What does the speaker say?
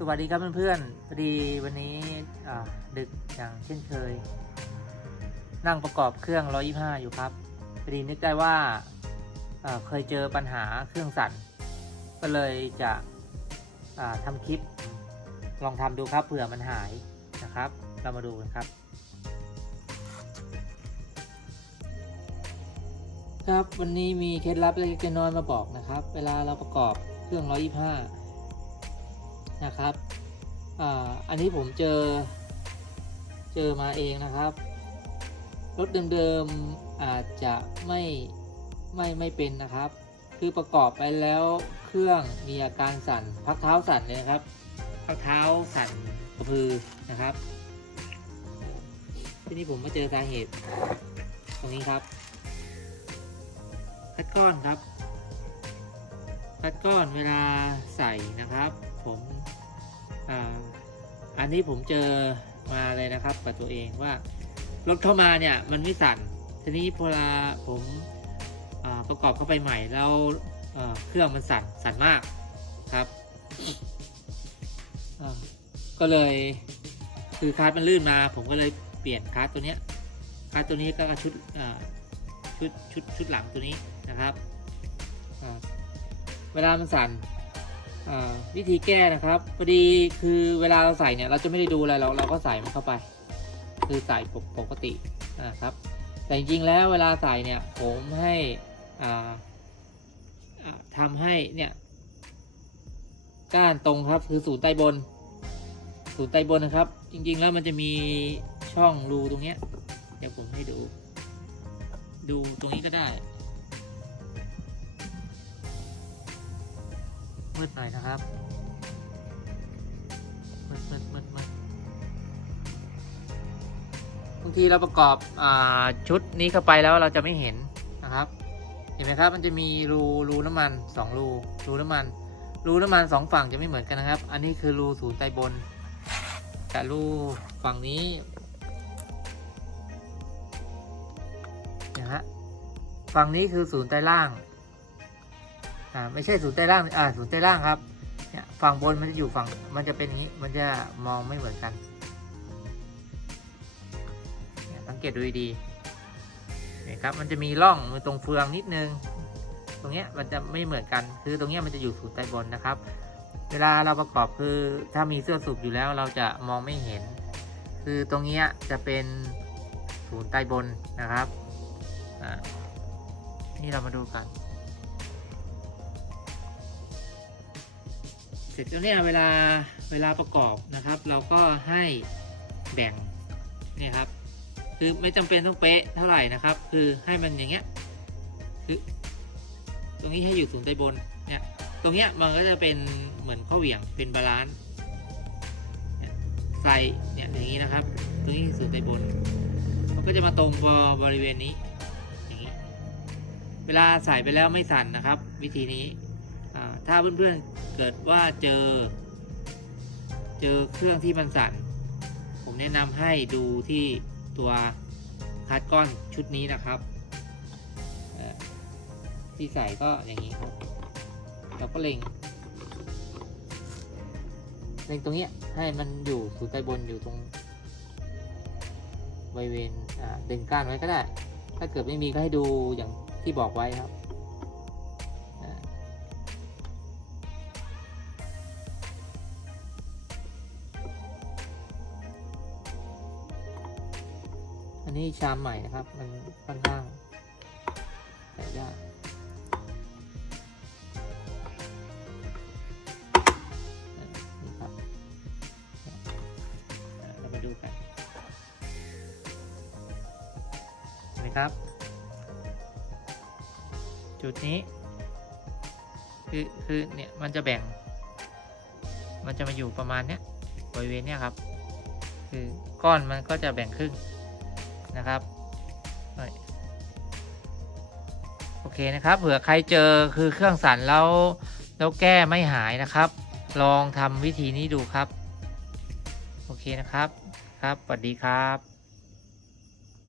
สวัสดีครับเพื่อนๆพอดีวันนี้ดึกอย่างเช่นเคย นั่งประกอบเครื่อง 125 อยู่ครับพอดีนึกได้ว่าอ่าเคยเจอปัญหาเครื่องสั่น ก็เลยจะทำคลิปลองทำดูครับเผื่อมันหายนะครับ เรามาดูกันครับ ครับวันนี้มีเคล็ดลับเล็กๆน้อยๆมาบอกนะครับ เวลาเราประกอบเครื่อง 125 นะครับอันนี้ผมเจอเจอมาเองนะครับ รถเดิมๆอาจจะไม่ไม่ไม่เป็นนะครับ คือประกอบไปแล้วเครื่องมีอาการสั่นพักเท้าสั่นเลยนะครับ พักเท้าสั่นกระพือนะครับ ทีนี้ผมมาเจอสาเหตุ ตรงนี้ครับ คัดก้อนครับ คัดก้อนเวลาใส่นะครับ ผมอ่าอันนี้ผมเจอมาเลยนะครับกับตัวเองว่ารถเข้ามาเนี่ยมันไม่สั่นทีนี้พอเวลาผมประกอบเข้าไปใหม่แล้วเครื่องมันสั่นสั่นมากครับก็เลยคือคาร์ดมันลื่นมา ผมก็เลยเปลี่ยนคาร์ดตัวเนี้ยคาร์ดตัวนี้ก็ชุดชุดชุดชุดหลังตัวนี้นะครับเวลามันสั่น วิธีแก้นะครับพอดีคือเวลาเราใส่เนี่ยเราจะไม่ได้ดูอะไรเราเราก็ใส่มันเข้าไป คือใส่ปกตินะครับ แต่จริงๆแล้วเวลาใส่เนี่ยผมให้อ่าอ่าทำให้เนี่ยก้านตรงครับคือศูนย์ใต้บน ศูนย์ใต้บนนะครับ จริงๆแล้วมันจะมีช่องรูตรงเนี้ยเดี๋ยวผมให้ดู ดูตรงนี้ก็ได้ มืดหน่อยนะครับมืดมืดมืดมืดบางทีเราประกอบอาชุดนี้เข้าไปแล้วเราจะไม่เห็นนะครับ เห็นไหมครับมันจะมีรูรูน้ำมันสองรูรูน้ำมัน รูน้ำมันสองฝั่งจะไม่เหมือนกันนะครับ อันนี้คือรูศูนย์ใต้บนแต่รูฝั่งนี้นะฮะฝั่งนี้คือศูนย์ใต้ล่าง อ่าไม่ใช่ศูนย์ใต้ล่างอ่าศูนย์ใต้ล่างครับเนี่ยฝั่งบนมันจะอยู่ฝั่งมันจะเป็นอย่างนี้มันจะมองไม่เหมือนกันสังเกตดูดีนี่ครับมันจะมีร่องมือตรงเฟืองนิดนึง ตรงเนี้ยมันจะไม่เหมือนกัน คือตรงเนี้ยมันจะอยู่ศูนย์ใต้บนนะครับ เวลาเราประกอบคือถ้ามีเสื้อสูบอยู่แล้วเราจะมองไม่เห็น คือตรงเนี้ยจะเป็นศูนย์ใต้บนนะครับอ่านี่เรามาดูกัน สร็จแล้วเนี่ยเวลาเวลาประกอบนะครับ เราก็ให้แบ่งเนี่ยครับ คือไม่จำเป็นต้องเป๊ะเท่าไหร่นะครับ คือให้มันอย่างเงี้ยคือตรงนี้ให้อยู่ศูนย์ใต้บนเนี่ยตรงเนี้ยมันก็จะเป็นเหมือนข้อเหวี่ยงเป็นบาลานซ์ใส่เนี่ยอย่างนี้นะครับ ตรงนี้ศูนย์ใต้บน มันก็จะมาตรงบริเวณนี้อย่างนี้ เวลาใส่ไปแล้วไม่สั่นนะครับ วิธีนี้ ถ้าเพื่อนๆเกิดว่าเจอ เจอเครื่องที่มันสั่น ผมแนะนำให้ดูที่ตัวคัดก้อนชุดนี้นะครับที่ใส่ก็อย่างนี้ครับเราก็เล็ง เล็งตรงนี้ให้มันอยู่ศูนย์ใต้บนอยู่ตรงบริเวณดึงก้านไว้ก็ได้ ถ้าเกิดไม่มีก็ให้ดูอย่างที่บอกไว้ครับ นี้ชามใหม่นะครับ มันค่อนข้างใส่ยากนี่ครับเรามาดูกันเห็นไหมครับ จุดนี้ คือคือเนี่ยมันจะแบ่ง มันจะมาอยู่ประมาณเนี้ยบริเวณเนี้ยครับ คือก้อนมันก็จะแบ่งครึ่ง นะครับโอเคนะครับเผื่อใครเจอคือเครื่องสั่นแล้วแล้วแก้ไม่หายนะครับ ลองทำวิธีนี้ดูครับ โอเคนะครับครับสวัสดีครับ